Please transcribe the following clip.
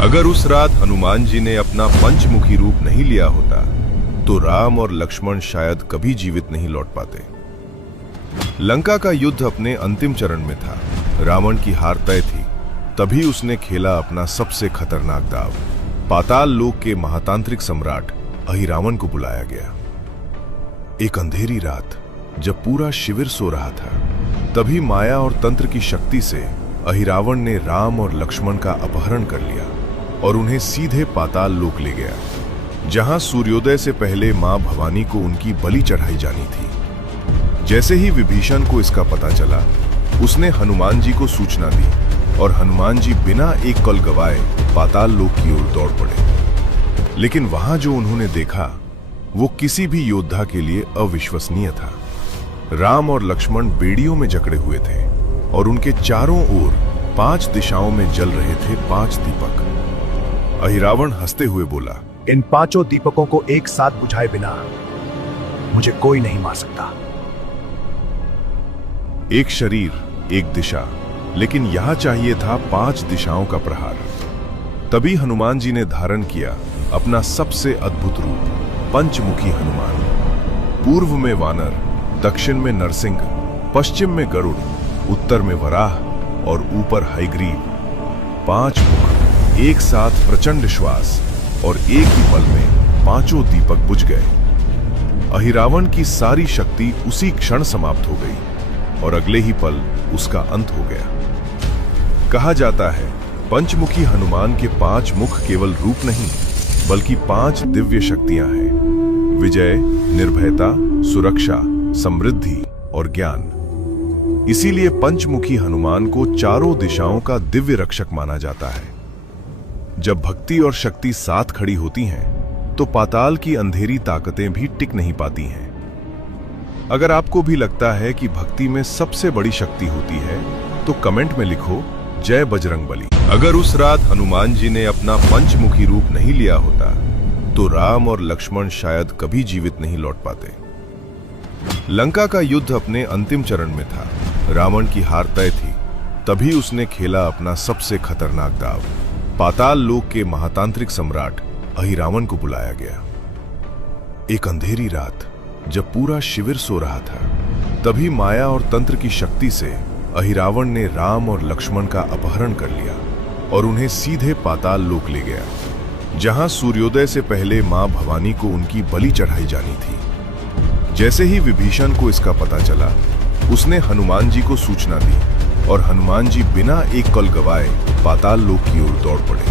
अगर उस रात हनुमान जी ने अपना पंचमुखी रूप नहीं लिया होता तो राम और लक्ष्मण शायद कभी जीवित नहीं लौट पाते। लंका का युद्ध अपने अंतिम चरण में था। रावण की हार तय थी। तभी उसने खेला अपना सबसे खतरनाक दाव। पाताल लोक के महातांत्रिक सम्राट अहिरावण को बुलाया गया। एक अंधेरी रात जब पूरा शिविर सो रहा था, तभी माया और तंत्र की शक्ति से अहिरावण ने राम और लक्ष्मण का अपहरण कर लिया और उन्हें सीधे पाताल लोक ले गया, जहां सूर्योदय से पहले मां भवानी को उनकी बलि चढ़ाई जानी थी। जैसे ही विभीषण को इसका पता चला, उसने हनुमान जी को सूचना दी और हनुमान जी बिना एक कल गवाए पाताल लोक की ओर दौड़ पड़े। लेकिन वहां जो उन्होंने देखा वो किसी भी योद्धा के लिए अविश्वसनीय था। राम और लक्ष्मण बेड़ियों में जकड़े हुए थे और उनके चारों ओर 5 दिशाओं में जल रहे थे 5 दीपक। अहिरावण हंसते हुए बोला, इन 5 दीपकों को एक साथ बुझाए बिना मुझे कोई नहीं मार सकता। एक शरीर, एक दिशा, लेकिन यहां चाहिए था 5 दिशाओं का प्रहार। तभी हनुमान जी ने धारण किया अपना सबसे अद्भुत रूप, पंचमुखी हनुमान। पूर्व में वानर, दक्षिण में नरसिंह, पश्चिम में गरुड़, उत्तर में वराह और ऊपर हयग्रीव। 5 मुख, एक साथ प्रचंड श्वास और एक ही पल में 5 दीपक बुझ गए। अहिरावण की सारी शक्ति उसी क्षण समाप्त हो गई और अगले ही पल उसका अंत हो गया। कहा जाता है, पंचमुखी हनुमान के 5 मुख केवल रूप नहीं, बल्कि 5 दिव्य शक्तियां हैं: विजय, निर्भयता, सुरक्षा, समृद्धि और ज्ञान। इसीलिए पंचमुखी हनुमान को चारों दिशाओं का दिव्य रक्षक माना जाता है। जब भक्ति और शक्ति साथ खड़ी होती हैं, तो पाताल की अंधेरी ताकतें भी टिक नहीं पाती हैं। अगर आपको भी लगता है कि भक्ति में सबसे बड़ी शक्ति होती है, तो कमेंट में लिखो, जय बजरंगबली। अगर उस रात हनुमान जी ने अपना पंचमुखी रूप नहीं लिया होता तो राम और लक्ष्मण शायद कभी जीवित नहीं लौट पाते। लंका का युद्ध अपने अंतिम चरण में था। रावण की हार तय थी। तभी उसने खेला अपना सबसे खतरनाक दाव। पाताल लोक के महातांत्रिक सम्राट अहिरावण को बुलाया गया। एक अंधेरी रात जब पूरा शिविर सो रहा था, तभी माया और तंत्र की शक्ति से अहिरावण ने राम और लक्ष्मण का अपहरण कर लिया और उन्हें सीधे पाताल लोक ले गया, जहां सूर्योदय से पहले मां भवानी को उनकी बलि चढ़ाई जानी थी। जैसे ही विभीषण को इसका पता चला, उसने हनुमान जी को सूचना दी और हनुमान जी बिना एक कल गवाए पाताल लोक की ओर दौड़ पड़े।